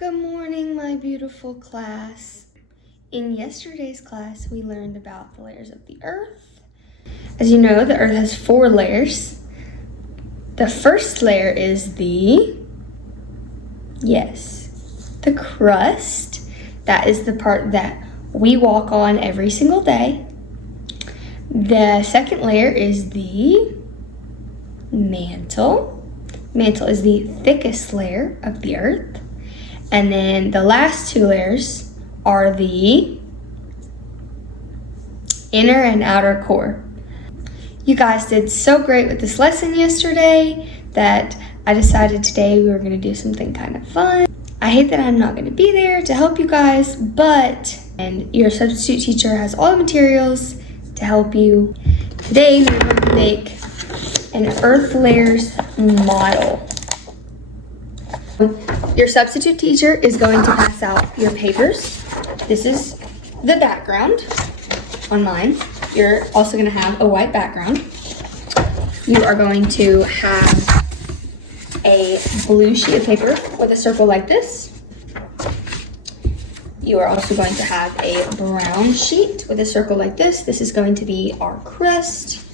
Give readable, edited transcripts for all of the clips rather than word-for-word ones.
Good morning, my beautiful class. In yesterday's class, we learned about the layers of the earth. As you know, the earth has 4 layers. The first layer is the crust. That is the part that we walk on every single day. The second layer is the mantle. Mantle is the thickest layer of the earth. And then the last 2 layers are the inner and outer core. You guys did so great with this lesson yesterday that I decided today we were going to do something kind of fun. I hate that I'm not going to be there to help you guys, and your substitute teacher has all the materials to help you. Today we're going to make an earth layers model. Your substitute teacher is going to pass out your papers. This is the background on mine. You're also going to have a white background. You are going to have a blue sheet of paper with a circle like this. You are also going to have a brown sheet with a circle like this. This is going to be our crust.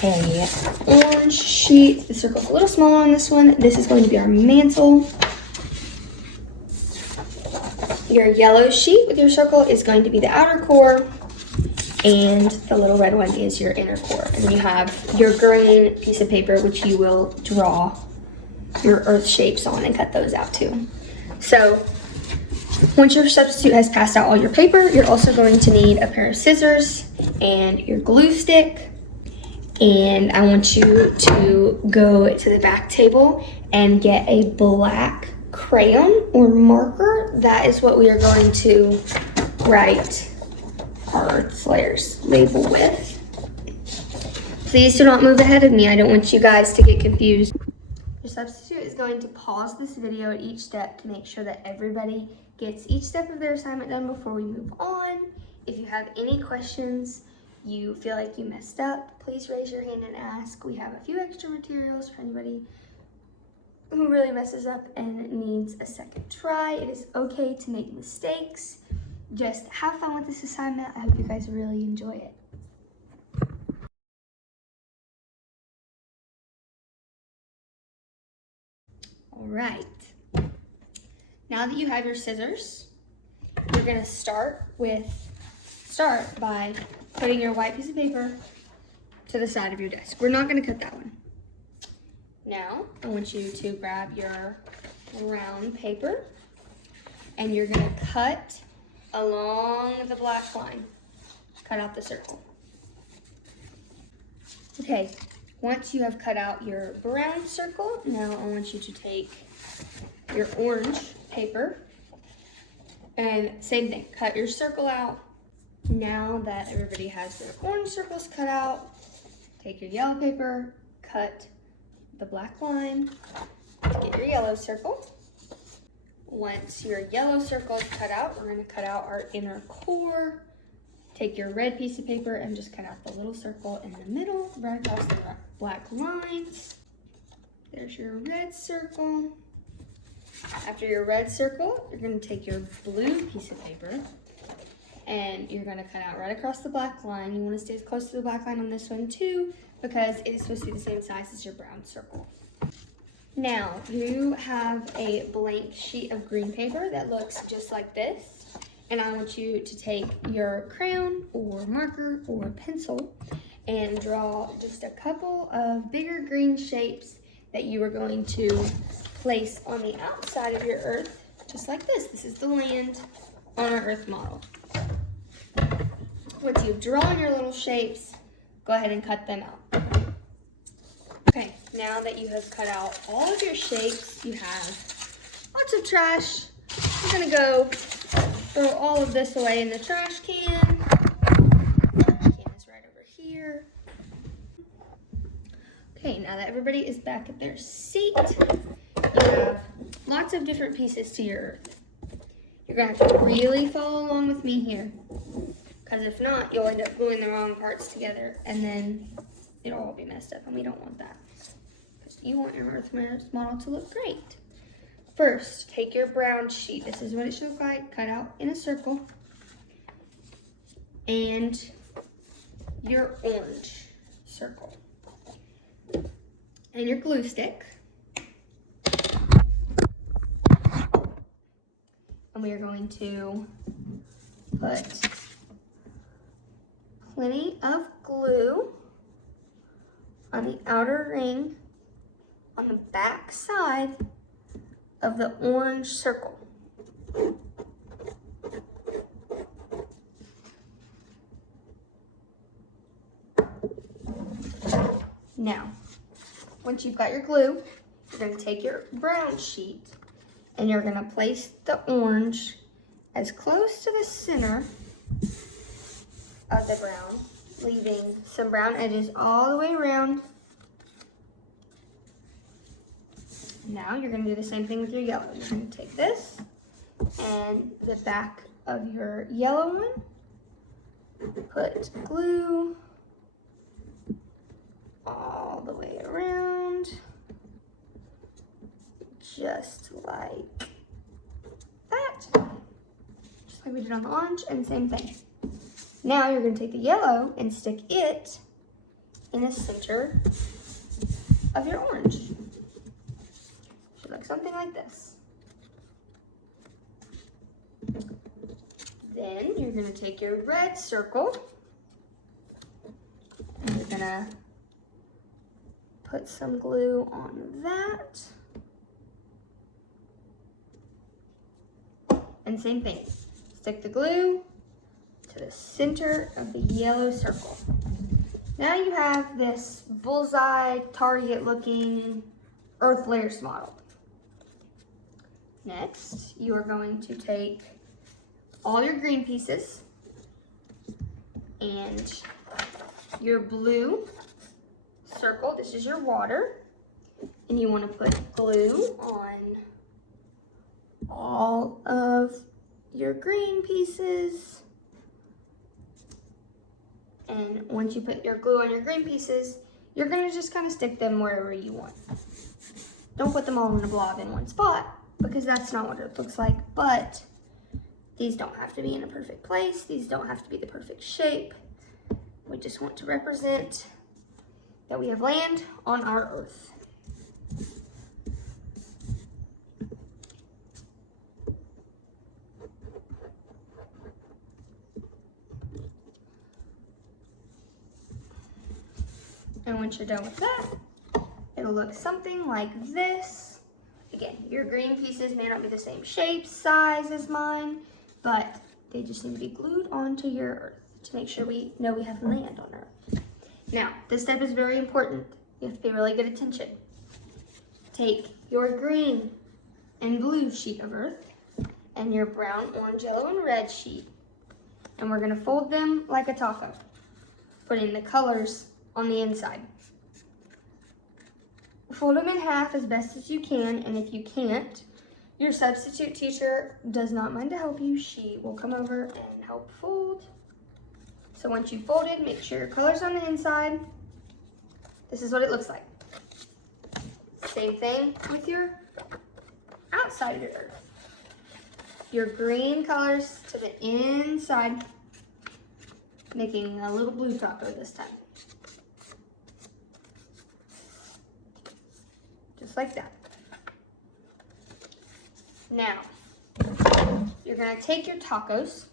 A orange sheet. The circle's a little smaller on this one. This is going to be our mantle. Your yellow sheet with your circle is going to be the outer core, and the little red one is your inner core. And then you have your green piece of paper, which you will draw your earth shapes on and cut those out too. So once your substitute has passed out all your paper, you're also going to need a pair of scissors and your glue stick. And I want you to go to the back table and get a black crayon or marker. That is what we are going to write our earth layers label with. Please do not move ahead of me. I don't want you guys to get confused. Your substitute is going to pause this video at each step to make sure that everybody gets each step of their assignment done before we move on. If you have any questions, you feel like you messed up, please raise your hand and ask. We have a few extra materials for anybody who really messes up and needs a second try. It is okay to make mistakes. Just have fun with this assignment. I hope you guys really enjoy it. All right. Now that you have your scissors, you're gonna start by putting your white piece of paper to the side of your desk. We're not gonna cut that one. Now, I want you to grab your brown paper and you're gonna cut along the black line. Cut out the circle. Okay, once you have cut out your brown circle, now I want you to take your orange paper and same thing, cut your circle out. Now that everybody has their orange circles cut out, take your yellow paper, cut the black line, get your yellow circle. Once your yellow circle is cut out, we're going to cut out our inner core. Take your red piece of paper and just cut out the little circle in the middle, right across the black lines. There's your red circle. After your red circle, you're going to take your blue piece of paper and you're going to cut out right across the black line. You want to stay as close to the black line on this one too, because it is supposed to be the same size as your brown circle. Now, you have a blank sheet of green paper that looks just like this. And I want you to take your crayon or marker or pencil and draw just a couple of bigger green shapes that you are going to place on the outside of your earth, just like this. This is the land on our earth model. Once you've drawn your little shapes, go ahead and cut them out. Okay, now that you have cut out all of your shapes, you have lots of trash. We're gonna go throw all of this away in the trash can. The trash can is right over here. Okay, now that everybody is back at their seat, you have lots of different pieces to your earth. You're gonna have to really follow along with me here, because if not, you'll end up gluing the wrong parts together and then it'll all be messed up, and we don't want that. Because you want your earth model to look great. first, take your brown sheet. This is what it should look like, cut out in a circle. And your orange circle. And your glue stick. And we are going to put plenty of glue on the outer ring on the back side of the orange circle. Now, once you've got your glue, you're going to take your brown sheet and you're going to place the orange as close to the center of the brown, leaving some brown edges all the way around. Now you're going to do the same thing with your yellow. You're going to take this and the back of your yellow one, put glue all the way around, just like that. Just like we did on the orange, and same thing. Now you're going to take the yellow and stick it in the center of your orange. Should look something like this. Then you're going to take your red circle and you're going to put some glue on that. And same thing, stick the glue to the center of the yellow circle. Now you have this bullseye target looking earth layers model. Next, you are going to take all your green pieces and your blue circle. This is your water, and you want to put glue on all of your green pieces. And once you put your glue on your green pieces, you're going to just kind of stick them wherever you want. Don't put them all in a blob in one spot, because that's not what it looks like. But these don't have to be in a perfect place. These don't have to be the perfect shape. We just want to represent that we have land on our earth. And once you're done with that, it'll look something like this. Again, your green pieces may not be the same shape, size as mine, but they just need to be glued onto your earth to make sure we know we have land on earth. Now, this step is very important. You have to pay really good attention. Take your green and blue sheet of earth and your brown, orange, yellow, and red sheet, and we're gonna fold them like a taco, putting the colors on the inside. Fold them in half as best as you can, and if you can't, your substitute teacher does not mind to help you. She will come over and help fold. So once you've folded, make sure your color's on the inside. This is what it looks like. Same thing with your outside of your earth. Your green colors to the inside, making a little blue taco this time. Just like that. Now, you're gonna take your tacos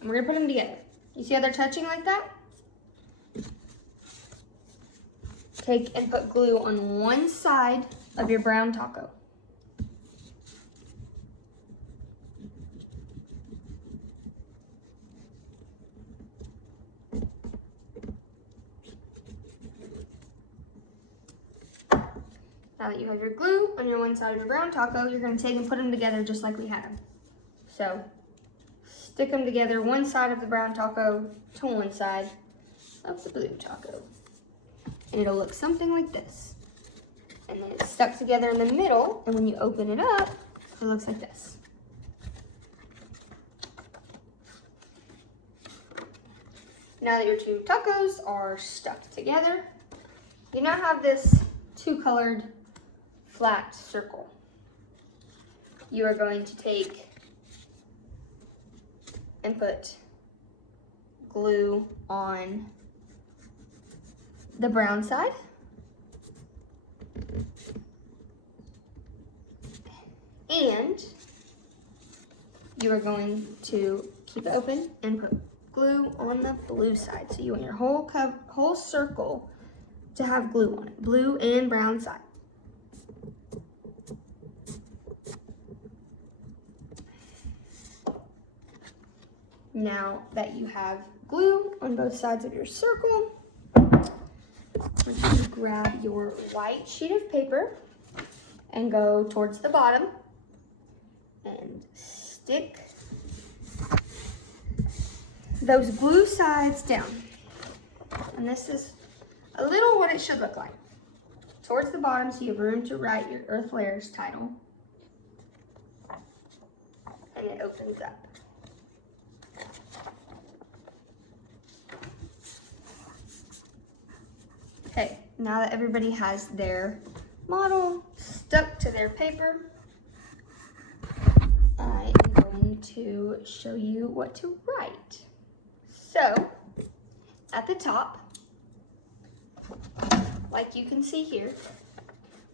and we're gonna put them together. You see how they're touching like that? Take and put glue on one side of your brown taco. Now that you have your glue on your one side of your brown taco, you're going to take and put them together just like we had them. So, stick them together, one side of the brown taco to one side of the blue taco. And it'll look something like this. And then it's stuck together in the middle, and when you open it up, it looks like this. Now that your two tacos are stuck together, you now have this two-colored flat circle. you are going to take and put glue on the brown side. And you are going to keep it open and put glue on the blue side. So you want your whole circle to have glue on it, blue and brown side. Now that you have glue on both sides of your circle, we're going to grab your white sheet of paper and go towards the bottom and stick those glue sides down. And this is a little what it should look like. Towards the bottom so you have room to write your Earth Layers title. And it opens up. Okay, now that everybody has their model stuck to their paper, I am going to show you what to write. So, at the top, like you can see here,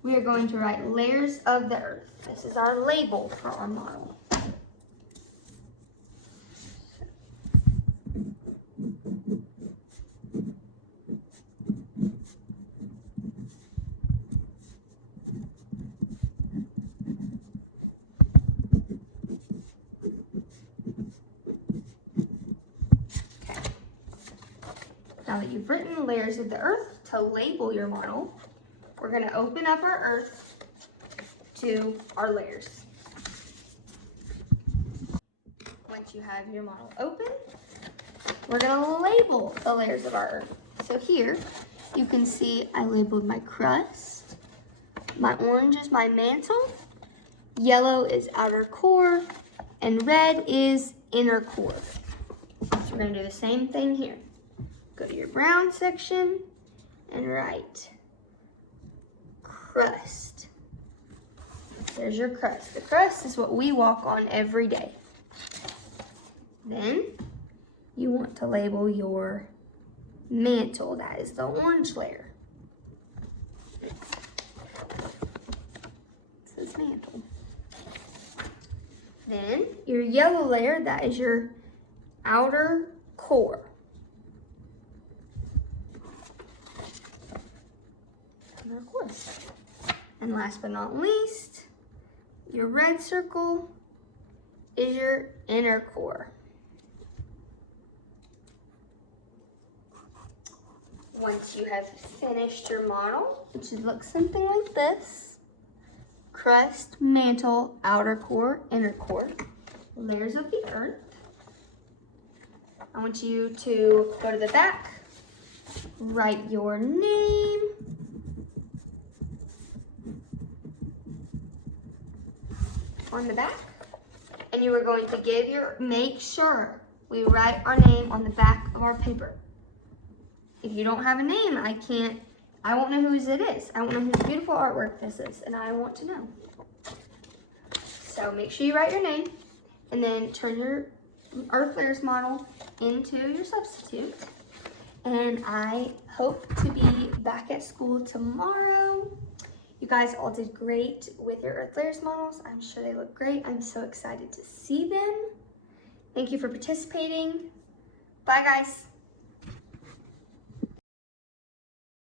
we are going to write layers of the earth. This is our label for our model. Now that you've written layers of the earth to label your model, we're going to open up our earth to our layers. Once you have your model open, we're going to label the layers of our earth. So here you can see I labeled my crust, my orange is my mantle, yellow is outer core, and red is inner core. So we're going to do the same thing here. Go to your brown section and write crust. There's your crust. The crust is what we walk on every day. Then you want to label your mantle. That is the orange layer. It says mantle. Then your yellow layer, that is your outer core. Of course. And last but not least, your red circle is your inner core. Once you have finished your model, it should look something like this. Crust, mantle, outer core, inner core, layers of the earth. I want you to go to the back, write your name, on the back, and you are going to make sure we write our name on the back of our paper. If you don't have a name, I won't know whose it is. I won't know whose beautiful artwork this is, and I want to know. So make sure you write your name, and then turn your Earth Layers model into your substitute. And I hope to be back at school tomorrow. You guys all did great with your Earth Layers models. I'm sure they look great. I'm so excited to see them. Thank you for participating. Bye, guys.